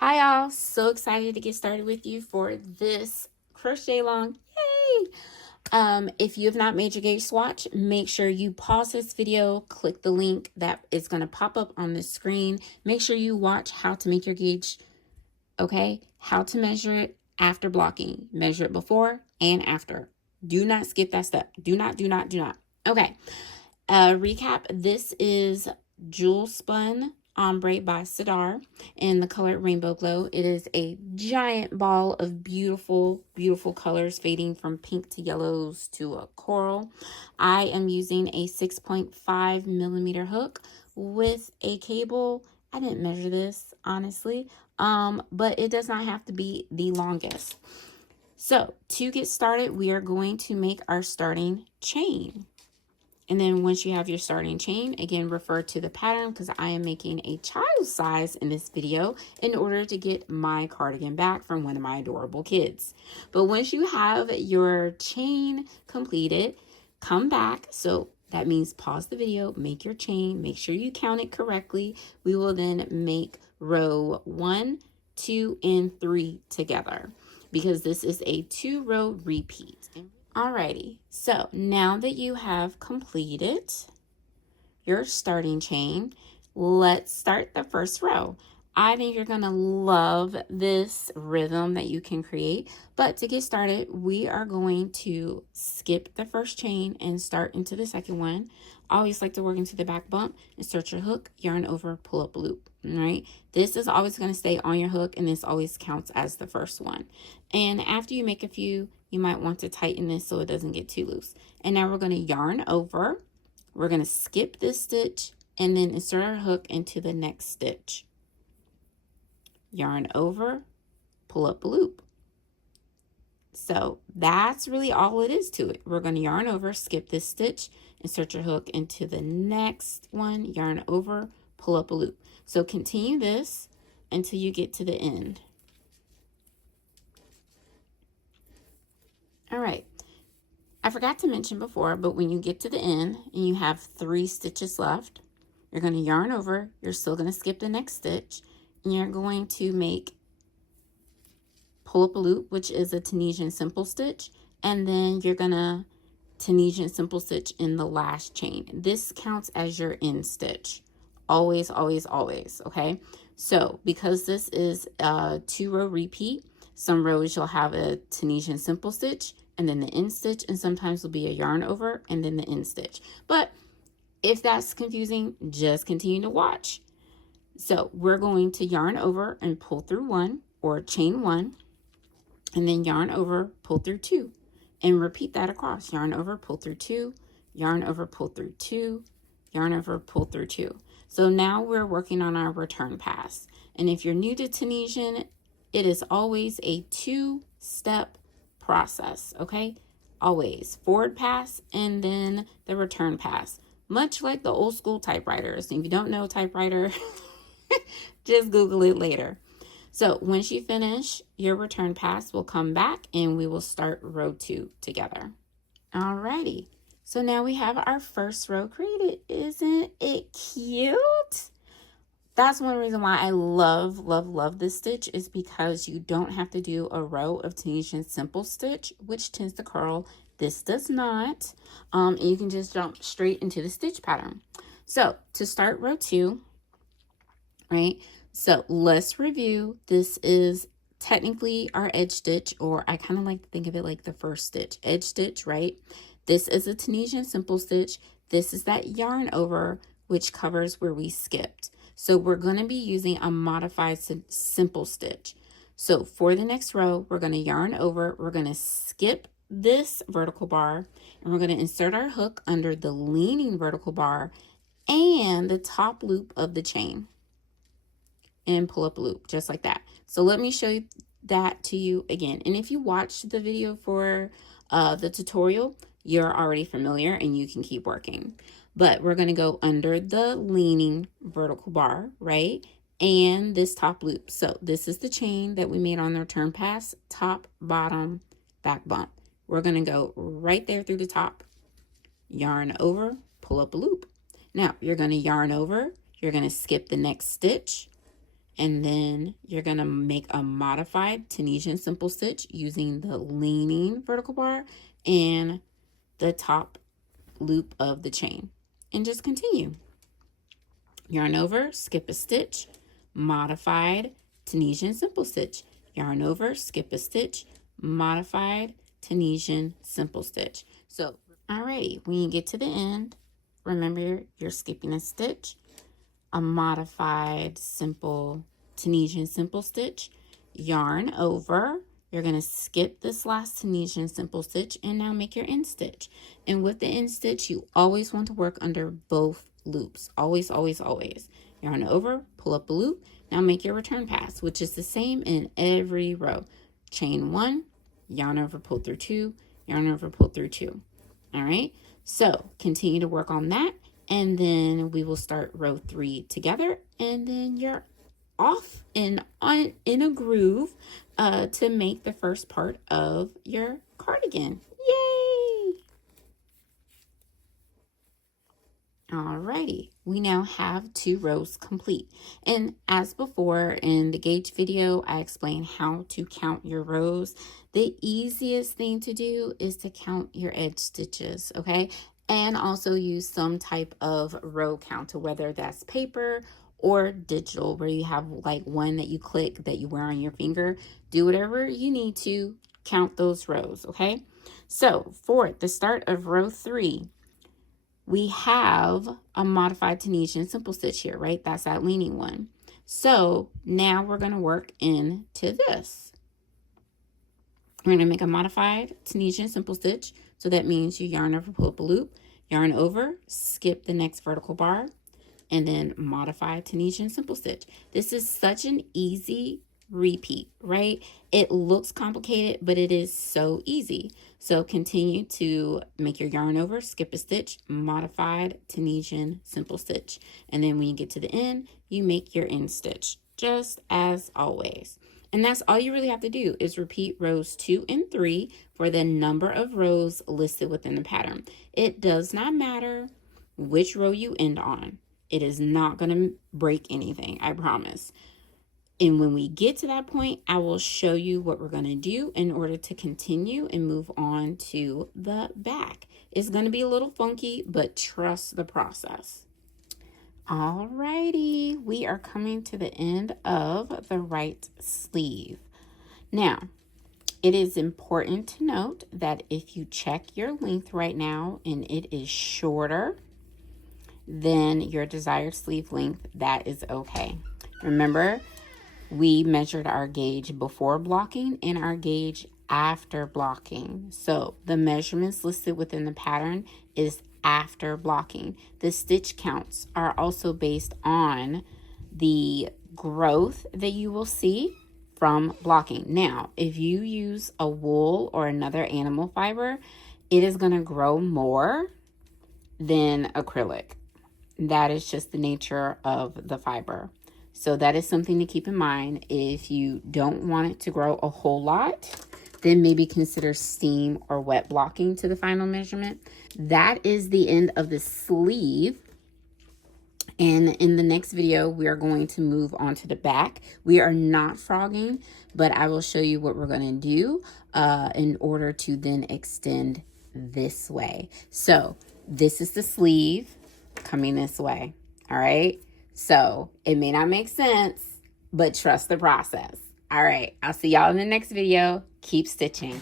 Hi y'all, so excited to get started with you for this crochet along. Yay! If you have not made your gauge swatch, make sure you pause this video, click the link that is going to pop up on the screen. Make sure you watch how to make your gauge, okay? How to measure it after blocking. Measure it before and after. Do not skip that step. Do not. Okay. Recap, this is Jewel Spun Ombre by Sidar in the color Rainbow Glow. It is a giant ball of beautiful, beautiful colors fading from pink to yellows to a coral. I am using a 6.5 millimeter hook with a cable. I didn't measure this, honestly, but it does not have to be the longest. So to get started, we are going to make our starting chain. And then once you have your starting chain, again, refer to the pattern because I am making a child size in this video in order to get my cardigan back from one of my adorable kids. But once you have your chain completed, come back. So that means pause the video, make your chain, make sure you count it correctly. We will then make row 1, 2, and 3 together because this is a 2-row repeat. Alrighty, so now that you have completed your starting chain, let's start the first row. I think you're going to love this rhythm that you can create, but to get started, we are going to skip the first chain and start into the second one. I always like to work into the back bump, insert your hook, yarn over, pull up a loop, all right? This is always going to stay on your hook, and this always counts as the first one. And after you make a few, you might want to tighten this so it doesn't get too loose. And now we're going to yarn over. We're going to skip this stitch and then insert our hook into the next stitch. Yarn over, pull up a loop. So that's really all it is to it. We're going to yarn over, skip this stitch, insert your hook into the next one, yarn over, pull up a loop. So continue this until you get to the end. All right, I forgot to mention before, but when you get to the end and you have 3 stitches left, you're going to yarn over, you're still going to skip the next stitch, and you're going to make pull up a loop, which is a Tunisian simple stitch, and then you're going to Tunisian simple stitch in the last chain. This counts as your end stitch. Always, always, always, okay? So because this is a 2-row repeat, some rows you'll have a Tunisian simple stitch and then the end stitch, and sometimes will be a yarn over and then the end stitch. But if that's confusing, just continue to watch. So we're going to yarn over and pull through 1 or chain 1, and then yarn over, pull through 2, and repeat that across. Yarn over, pull through 2, yarn over, pull through 2, yarn over, pull through 2. So now we're working on our return pass. And if you're new to Tunisian, it is always a 2-step process, okay? Always forward pass and then the return pass, much like the old school typewriters. And if you don't know typewriter, just Google it later. So once you finish your return pass, we'll come back and we will start row 2 together. Alrighty, so now we have our first row created. Isn't it cute? That's one reason why I love this stitch, is because you don't have to do a row of Tunisian simple stitch, which tends to curl. This does not. And you can just jump straight into the stitch pattern. So to start row 2, right? So let's review. This is technically our edge stitch, or I kind of like to think of it like the first stitch, edge stitch, right? This is a Tunisian simple stitch. This is that yarn over, which covers where we skipped. So we're going to be using a modified simple stitch. So for the next row, we're going to yarn over, we're going to skip this vertical bar, and we're going to insert our hook under the leaning vertical bar and the top loop of the chain and pull up a loop just like that. So let me show you that to you again. And if you watched the video for the tutorial, you're already familiar and you can keep working. But we're going to go under the leaning vertical bar, right? And this top loop. So this is the chain that we made on the return pass, top, bottom, back bump. We're going to go right there through the top, yarn over, pull up a loop. Now you're going to yarn over, you're going to skip the next stitch, and then you're going to make a modified Tunisian simple stitch using the leaning vertical bar and the top loop of the chain, and just continue. Yarn over, skip a stitch, modified Tunisian simple stitch, yarn over, skip a stitch, modified Tunisian simple stitch. So, alrighty, when you get to the end, remember you're skipping a stitch, a modified simple Tunisian simple stitch, yarn over, you're going to skip this last Tunisian simple stitch and now make your end stitch. And with the end stitch, you always want to work under both loops. Always, always, always. Yarn over, pull up a loop. Now make your return pass, which is the same in every row. Chain 1, yarn over, pull through 2, yarn over, pull through 2. All right, so continue to work on that, and then we will start row 3 together, and then you're off and on in a groove to make the first part of your cardigan. Yay! Alrighty, we now have 2 rows complete. And as before in the gauge video, I explained how to count your rows. The easiest thing to do is to count your edge stitches, okay? And also use some type of row counter, whether that's paper or digital, where you have like one that you click that you wear on your finger. Do whatever you need to count those rows, okay? So for the start of row 3, we have a modified Tunisian simple stitch here, right? That's that leaning one. So now we're going to work into this. We're going to make a modified Tunisian simple stitch. So that means you yarn over, pull up a loop, yarn over, skip the next vertical bar, and then modify Tunisian simple stitch. This is such an easy repeat, right? It looks complicated, but it is so easy. So continue to make your yarn over, skip a stitch, modified Tunisian simple stitch. And then when you get to the end, you make your end stitch, just as always. And that's all you really have to do is repeat rows 2 and 3 for the number of rows listed within the pattern. It does not matter which row you end on. It is not going to break anything, I promise. And when we get to that point, I will show you what we're going to do in order to continue and move on to the back. It's going to be a little funky, but trust the process. Alrighty, we are coming to the end of the right sleeve. Now, it is important to note that if you check your length right now and it is shorter than your desired sleeve length, that is okay. Remember, we measured our gauge before blocking and our gauge after blocking. So the measurements listed within the pattern is after blocking. The stitch counts are also based on the growth that you will see from blocking. Now, if you use a wool or another animal fiber, it is going to grow more than acrylic. That is just the nature of the fiber. So that is something to keep in mind. If you don't want it to grow a whole lot, then maybe consider steam or wet blocking to the final measurement. That is the end of the sleeve. And in the next video, we are going to move on to the back. We are not frogging, but I will show you what we're going to do in order to then extend this way. So this is the sleeve coming this way. All right. So it may not make sense, but trust the process. All right. I'll see y'all in the next video. Keep stitching.